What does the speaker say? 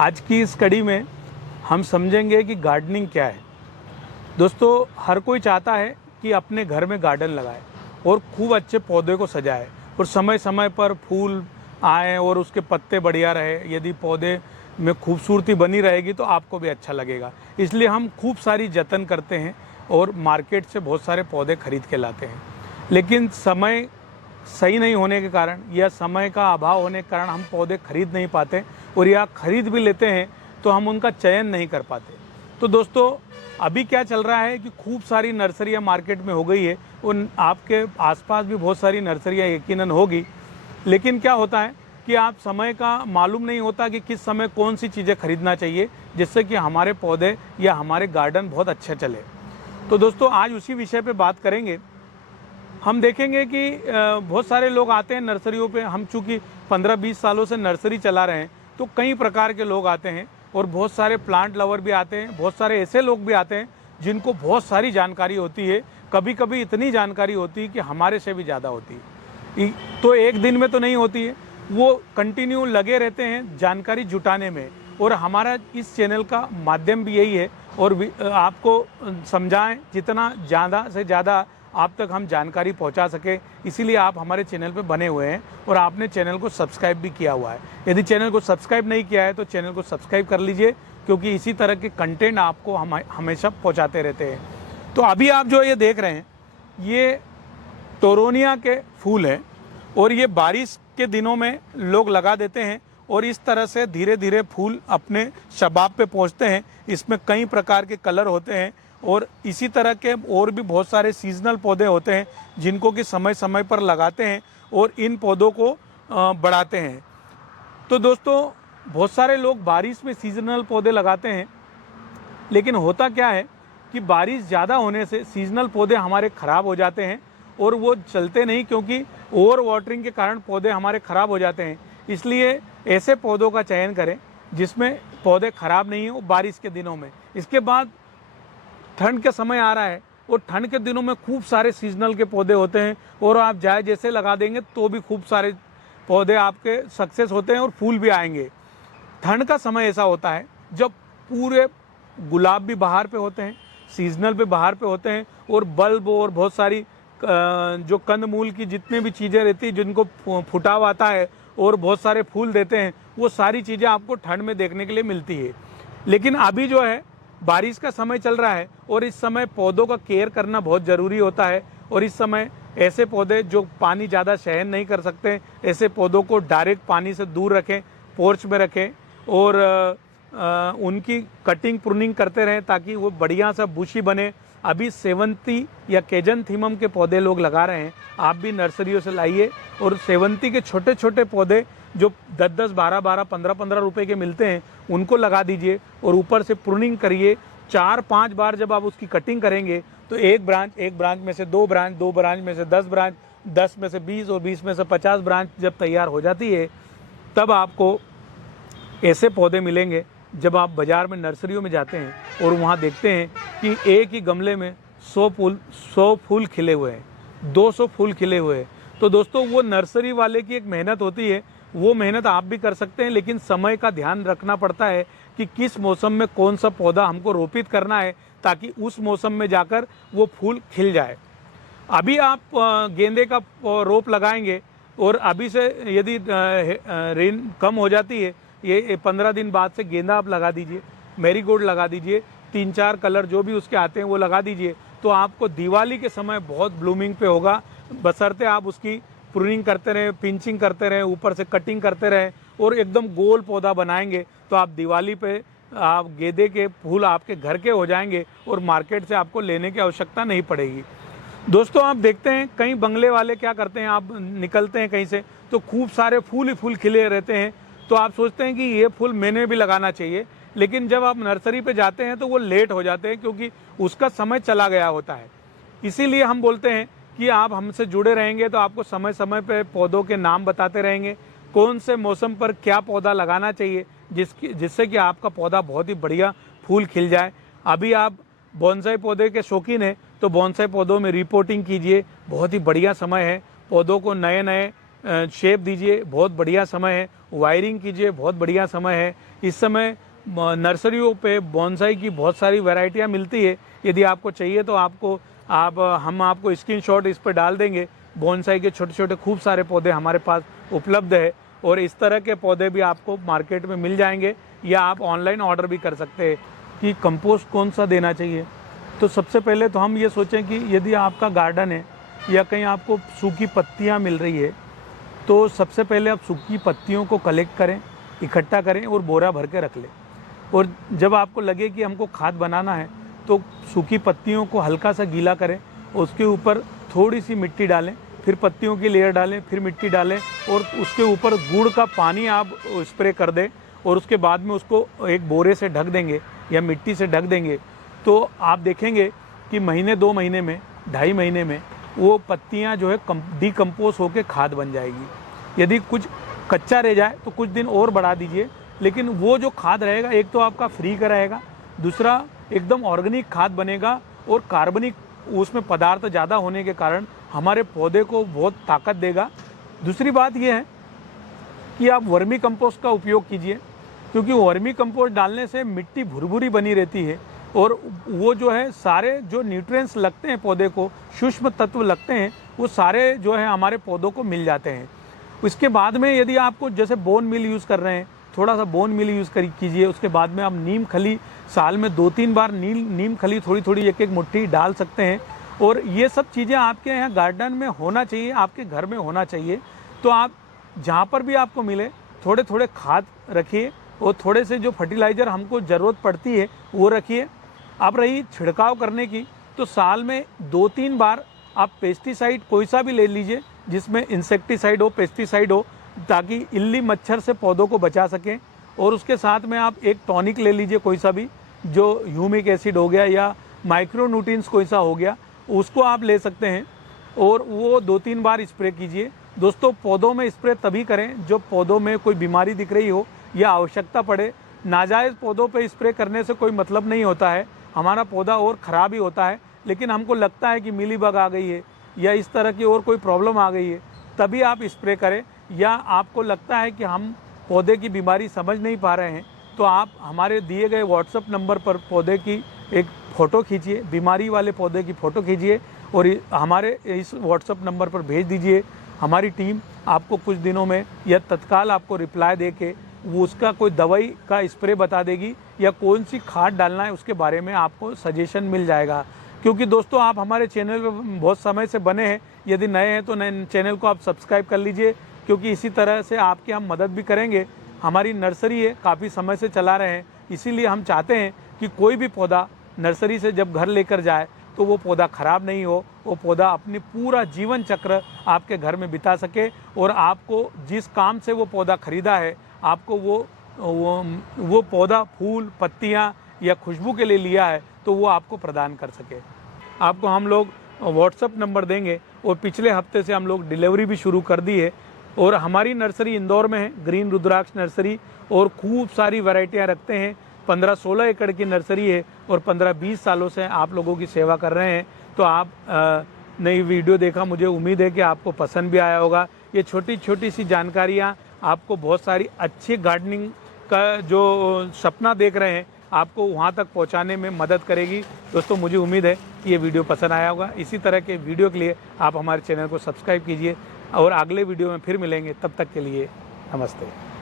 आज की इस कड़ी में हम समझेंगे कि गार्डनिंग क्या है। दोस्तों, हर कोई चाहता है कि अपने घर में गार्डन लगाए और खूब अच्छे पौधे को सजाए और समय समय पर फूल आए और उसके पत्ते बढ़िया रहे। यदि पौधे में खूबसूरती बनी रहेगी तो आपको भी अच्छा लगेगा। इसलिए हम खूब सारी जतन करते हैं और मार्केट से बहुत सारे पौधे खरीद के लाते हैं। लेकिन समय सही नहीं होने के कारण या समय का अभाव होने के कारण हम पौधे खरीद नहीं पाते, और या खरीद भी लेते हैं तो हम उनका चयन नहीं कर पाते। तो दोस्तों, अभी क्या चल रहा है कि खूब सारी नर्सरियां मार्केट में हो गई है, और आपके आसपास भी बहुत सारी नर्सरियां यकीनन होगी। लेकिन क्या होता है कि आप समय का मालूम नहीं होता कि किस समय कौन सी चीज़ें खरीदना चाहिए जिससे कि हमारे पौधे या हमारे गार्डन बहुत अच्छे चले। तो दोस्तों, आज उसी विषय पे बात करेंगे। हम देखेंगे कि बहुत सारे लोग आते हैं नर्सरियों पे। हम चूँकि 15-20 सालों से नर्सरी चला रहे हैं, तो कई प्रकार के लोग आते हैं और बहुत सारे प्लांट लवर भी आते हैं। बहुत सारे ऐसे लोग भी आते हैं जिनको बहुत सारी जानकारी होती है। कभी कभी इतनी जानकारी होती है कि हमारे से भी ज़्यादा होती है। तो एक दिन में तो नहीं होती है, वो कंटिन्यू लगे रहते हैं जानकारी जुटाने में। और हमारा इस चैनल का माध्यम भी यही है, और आपको समझाएं जितना ज़्यादा से ज़्यादा आप तक हम जानकारी पहुंचा सके। इसीलिए आप हमारे चैनल पे बने हुए हैं और आपने चैनल को सब्सक्राइब भी किया हुआ है। यदि चैनल को सब्सक्राइब नहीं किया है तो चैनल को सब्सक्राइब कर लीजिए, क्योंकि इसी तरह के कंटेंट आपको हम हमेशा पहुंचाते रहते हैं। तो अभी आप जो ये देख रहे हैं, ये टोरोनिया के फूल हैं, और ये बारिश के दिनों में लोग लगा देते हैं और इस तरह से धीरे धीरे फूल अपने शबाब पे पहुंचते हैं। इसमें कई प्रकार के कलर होते हैं, और इसी तरह के और भी बहुत सारे सीजनल पौधे होते हैं जिनको कि समय समय पर लगाते हैं और इन पौधों को बढ़ाते हैं। तो दोस्तों, बहुत सारे लोग बारिश में सीजनल पौधे लगाते हैं, लेकिन होता क्या है कि बारिश ज़्यादा होने से सीजनल पौधे हमारे ख़राब हो जाते हैं और वो चलते नहीं, क्योंकि ओवर वाटरिंग के कारण पौधे हमारे ख़राब हो जाते हैं। इसलिए ऐसे पौधों का चयन करें जिसमें पौधे ख़राब नहीं हो बारिश के दिनों में। इसके बाद ठंड के समय आ रहा है, और ठंड के दिनों में खूब सारे सीजनल के पौधे होते हैं, और आप जाए जैसे लगा देंगे तो भी खूब सारे पौधे आपके सक्सेस होते हैं और फूल भी आएंगे। ठंड का समय ऐसा होता है जब पूरे गुलाब भी बाहर पे होते हैं, सीजनल पे बाहर पे होते हैं, और बल्ब और बहुत सारी जो कंदमूल की जितने भी चीज़ें रहती हैं जिनको फुटाव आता है और बहुत सारे फूल देते हैं, वो सारी चीज़ें आपको ठंड में देखने के लिए मिलती है। लेकिन अभी जो है बारिश का समय चल रहा है, और इस समय पौधों का केयर करना बहुत ज़रूरी होता है। और इस समय ऐसे पौधे जो पानी ज़्यादा सहन नहीं कर सकते, ऐसे पौधों को डायरेक्ट पानी से दूर रखें, पोर्च में रखें, और उनकी कटिंग प्रूनिंग करते रहें ताकि वो बढ़िया सा बुशी बने। अभी सेवंती या केजनथीमम के पौधे लोग लगा रहे हैं, आप भी नर्सरियों से लाइए, और सेवंती के छोटे छोटे पौधे जो 10-10, 12-12, 15-15 रुपए के मिलते हैं उनको लगा दीजिए, और ऊपर से प्रूनिंग करिए। 4-5 बार जब आप उसकी कटिंग करेंगे तो एक ब्रांच में से 2 ब्रांच, 2 ब्रांच में से 10 ब्रांच, 10 में से 20 और 20 में से 50 ब्रांच जब तैयार हो जाती है, तब आपको ऐसे पौधे मिलेंगे। जब आप बाज़ार में नर्सरियों में जाते हैं और वहाँ देखते हैं कि एक ही गमले में 100 फूल खिले हुए हैं, 200 फूल खिले हुए हैं, तो दोस्तों वो नर्सरी वाले की एक मेहनत होती है। वो मेहनत आप भी कर सकते हैं, लेकिन समय का ध्यान रखना पड़ता है कि किस मौसम में कौन सा पौधा हमको रोपित करना है, ताकि उस मौसम में जाकर वो फूल खिल जाए। अभी आप गेंदे का रोप लगाएंगे, और अभी से यदि रेन कम हो जाती है, ये 15 दिन बाद से गेंदा आप लगा दीजिए, मैरीगोल्ड लगा दीजिए, 3-4 कलर जो भी उसके आते हैं वो लगा दीजिए, तो आपको दिवाली के समय बहुत ब्लूमिंग पे होगा। बशर्ते आप उसकी प्रूनिंग करते रहें, पिंचिंग करते रहें, ऊपर से कटिंग करते रहें, और एकदम गोल पौधा बनाएंगे, तो आप दिवाली पे आप गेंदे के फूल आपके घर के हो जाएंगे और मार्केट से आपको लेने की आवश्यकता नहीं पड़ेगी। दोस्तों, आप देखते हैं कई बंगले वाले क्या करते हैं, आप निकलते हैं कहीं से तो खूब सारे फूल ही फूल खिले रहते हैं, तो आप सोचते हैं कि ये फूल मैंने भी लगाना चाहिए। लेकिन जब आप नर्सरी पे जाते हैं तो वो लेट हो जाते हैं, क्योंकि उसका समय चला गया होता है। इसीलिए हम बोलते हैं कि आप हमसे जुड़े रहेंगे तो आपको समय समय पे पौधों के नाम बताते रहेंगे, कौन से मौसम पर क्या पौधा लगाना चाहिए, जिससे कि आपका पौधा बहुत ही बढ़िया फूल खिल जाए। अभी आप बोनसाई पौधे के शौकीन हैं तो बोनसाई पौधों में रिपोर्टिंग कीजिए, बहुत ही बढ़िया समय है। पौधों को नए नए शेप दीजिए, बहुत बढ़िया समय है। वायरिंग कीजिए, बहुत बढ़िया समय है। इस समय नर्सरियों पे बॉन्साई की बहुत सारी वैरायटियाँ मिलती है। यदि आपको चाहिए तो हम आपको स्क्रीनशॉट इस पर डाल देंगे। बॉन्साई के छोटे छोटे खूब सारे पौधे हमारे पास उपलब्ध है और इस तरह के पौधे भी आपको मार्केट में मिल जाएंगे, या आप ऑनलाइन ऑर्डर भी कर सकते हैं। कि कंपोस्ट कौन सा देना चाहिए, तो सबसे पहले तो हम ये सोचें कि यदि आपका गार्डन है या कहीं आपको सूखी पत्तियाँ मिल रही है, तो सबसे पहले आप सूखी पत्तियों को कलेक्ट करें, इकट्ठा करें और बोरा भर के रख लें। और जब आपको लगे कि हमको खाद बनाना है तो सूखी पत्तियों को हल्का सा गीला करें, उसके ऊपर थोड़ी सी मिट्टी डालें, फिर पत्तियों की लेयर डालें, फिर मिट्टी डालें और उसके ऊपर गुड़ का पानी आप स्प्रे कर दें और उसके बाद में उसको एक बोरे से ढक देंगे या मिट्टी से ढक देंगे। तो आप देखेंगे कि महीने 2 महीने में, 2.5 महीने में वो पत्तियां जो है डिकम्पोज होकर खाद बन जाएगी। यदि कुछ कच्चा रह जाए तो कुछ दिन और बढ़ा दीजिए, लेकिन वो जो खाद रहेगा एक तो आपका फ्री का रहेगा, दूसरा एकदम ऑर्गेनिक खाद बनेगा और कार्बनिक उसमें पदार्थ ज़्यादा होने के कारण हमारे पौधे को बहुत ताकत देगा। दूसरी बात यह है कि आप वर्मी कंपोस्ट का उपयोग कीजिए, क्योंकि वर्मी कंपोस्ट डालने से मिट्टी भुरभुरी बनी रहती है और वो जो है सारे जो न्यूट्रिएंट्स लगते हैं पौधे को, सूक्ष्म तत्व लगते हैं, वो सारे जो है हमारे पौधों को मिल जाते हैं। उसके बाद में यदि आपको जैसे बोन मिल यूज़ कर रहे हैं, थोड़ा सा बोन मिल यूज़ कीजिए। उसके बाद में आप नीम खली साल में 2-3 बार नीम खली थोड़ी थोड़ी एक मुट्ठी डाल सकते हैं। और ये सब चीज़ें आपके यहाँ गार्डन में होना चाहिए, आपके घर में होना चाहिए। तो आप जहाँ पर भी आपको मिले थोड़े थोड़े खाद रखिए और थोड़े से जो फर्टिलाइज़र हमको ज़रूरत पड़ती है वो रखिए। अब रही छिड़काव करने की, तो साल में 2-3 बार आप पेस्टिसाइड कोई सा भी ले लीजिए, जिसमें इंसेक्टिसाइड हो, पेस्टिसाइड हो, ताकि इल्ली मच्छर से पौधों को बचा सकें। और उसके साथ में आप एक टॉनिक ले लीजिए कोई सा भी, जो ह्यूमिक एसिड हो गया या माइक्रोन्यूट्रिएंट्स कोई सा हो गया, उसको आप ले सकते हैं और वो 2-3 बार स्प्रे कीजिए। दोस्तों, पौधों में स्प्रे तभी करें जो पौधों में कोई बीमारी दिख रही हो या आवश्यकता पड़े। नाजायज़ पौधों पे स्प्रे करने से कोई मतलब नहीं होता है, हमारा पौधा और ख़राब ही होता है। लेकिन हमको लगता है कि मिलीबग आ गई है या इस तरह की और कोई प्रॉब्लम आ गई है, तभी आप स्प्रे करें। या आपको लगता है कि हम पौधे की बीमारी समझ नहीं पा रहे हैं, तो आप हमारे दिए गए व्हाट्सएप नंबर पर पौधे की एक फ़ोटो खींचिए, बीमारी वाले पौधे की फ़ोटो खींचिए और हमारे इस व्हाट्सएप नंबर पर भेज दीजिए। हमारी टीम आपको कुछ दिनों में या तत्काल आपको रिप्लाई दे के वो उसका कोई दवाई का स्प्रे बता देगी या कौन सी खाद डालना है उसके बारे में आपको सजेशन मिल जाएगा। क्योंकि दोस्तों, आप हमारे चैनल पर बहुत समय से बने हैं, यदि नए हैं तो नए चैनल को आप सब्सक्राइब कर लीजिए, क्योंकि इसी तरह से आपकी हम मदद भी करेंगे। हमारी नर्सरी है, काफ़ी समय से चला रहे हैं, इसीलिए हम चाहते हैं कि कोई भी पौधा नर्सरी से जब घर लेकर जाए तो वो पौधा ख़राब नहीं हो, वो पौधा अपनी पूरा जीवन चक्र आपके घर में बिता सके और आपको जिस काम से वो पौधा ख़रीदा है, आपको वो पौधा फूल, पत्तियाँ या खुशबू के लिए लिया है, तो वो आपको प्रदान कर सके। आपको हम लोग व्हाट्सएप नंबर देंगे और पिछले हफ्ते से हम लोग डिलीवरी भी शुरू कर दी है। और हमारी नर्सरी इंदौर में है, ग्रीन रुद्राक्ष नर्सरी, और खूब सारी वैरायटियाँ रखते हैं। 15-16 एकड़ की नर्सरी है और 15-20 सालों से आप लोगों की सेवा कर रहे हैं। तो आप नई वीडियो देखा, मुझे उम्मीद है कि आपको पसंद भी आया होगा। ये छोटी छोटी सी जानकारियाँ आपको बहुत सारी अच्छी गार्डनिंग का जो सपना देख रहे हैं, आपको वहाँ तक पहुँचाने में मदद करेगी। दोस्तों, मुझे उम्मीद है कि ये वीडियो पसंद आया होगा। इसी तरह के वीडियो के लिए आप हमारे चैनल को सब्सक्राइब कीजिए और अगले वीडियो में फिर मिलेंगे। तब तक के लिए नमस्ते।